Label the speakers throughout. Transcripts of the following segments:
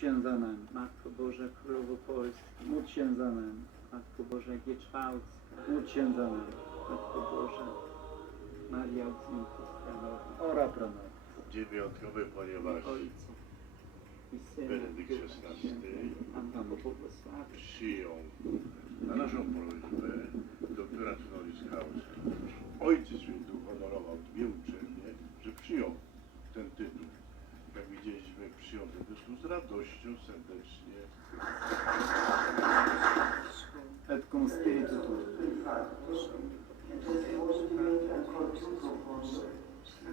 Speaker 1: się za nami. Matko Boża Królowo Polski, módl się za nami. Matko Boża Gieczwałcka, módl się za nami. Matko Boża Maria Auxilium Chrystianowi, ora pro
Speaker 2: wyjątkowy, ponieważ
Speaker 1: Ojca i
Speaker 2: Benedykt XVI przyjął na naszą prośbę radością serdecznie.
Speaker 1: Et cum spiritu tuo.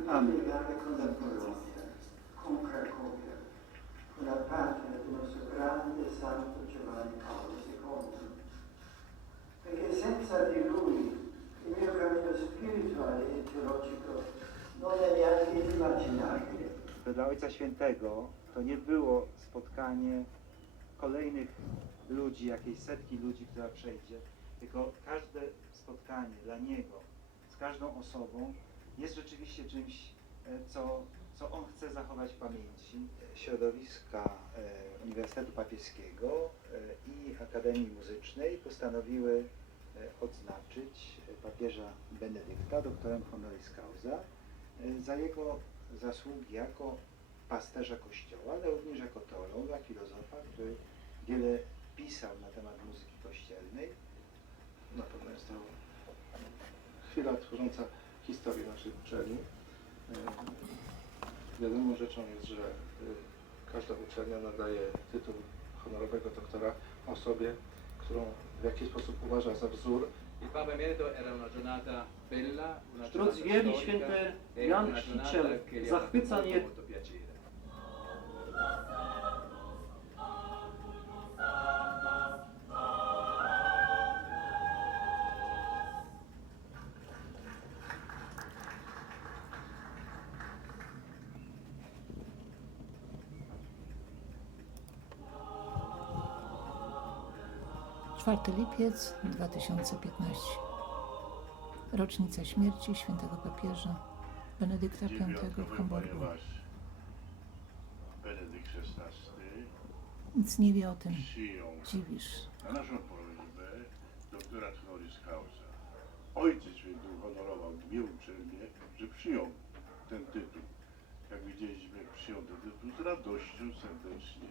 Speaker 1: Amen.
Speaker 3: con Cracovia, con la patria del nostro grande santo Giovanni Paolo II. Perché senza di lui il mio cammino spirituale e teologico non è neanche immaginabile.
Speaker 4: Dla Ojca Świętego to nie było spotkanie kolejnych ludzi, jakiejś setki ludzi, która przejdzie, tylko każde spotkanie dla Niego z każdą osobą jest rzeczywiście czymś, e, co, co On chce zachować w pamięci. Środowiska e, Uniwersytetu Papieskiego e, i Akademii Muzycznej postanowiły odznaczyć papieża Benedykta doktorem honoris causa za jego zasługi jako pasterza Kościoła, ale również jako teologa, filozofa, który wiele pisał na temat muzyki kościelnej.
Speaker 5: Na pewno jest to chwila tworząca historię naszej uczelni. E, Wiadomą rzeczą jest, że e, każda uczelnia nadaje tytuł honorowego doktora osobie, którą w jakiś sposób uważa za wzór?
Speaker 6: Il Papa Emerito era una giornata bella, una
Speaker 7: Drodzy
Speaker 6: giornata
Speaker 7: wierni,
Speaker 6: storica
Speaker 7: święty
Speaker 6: e
Speaker 7: Jan
Speaker 6: una giornata
Speaker 7: Chrzciciel
Speaker 6: che gli ha
Speaker 7: zachwyca nie
Speaker 6: molto piacere.
Speaker 8: Czwarty lipiec 2015. Rocznica śmierci świętego papieża Benedykta V w Hamburgu.
Speaker 2: ponieważ Benedykt XVI
Speaker 8: Nic nie wie o tym. Dziwisz.
Speaker 2: na naszą prośbę doktora honoris causa. Ojciec Święty uhonorował dwie uczelnie, że przyjął ten tytuł. Jak widzieliśmy, przyjął ten tytuł z radością serdecznie.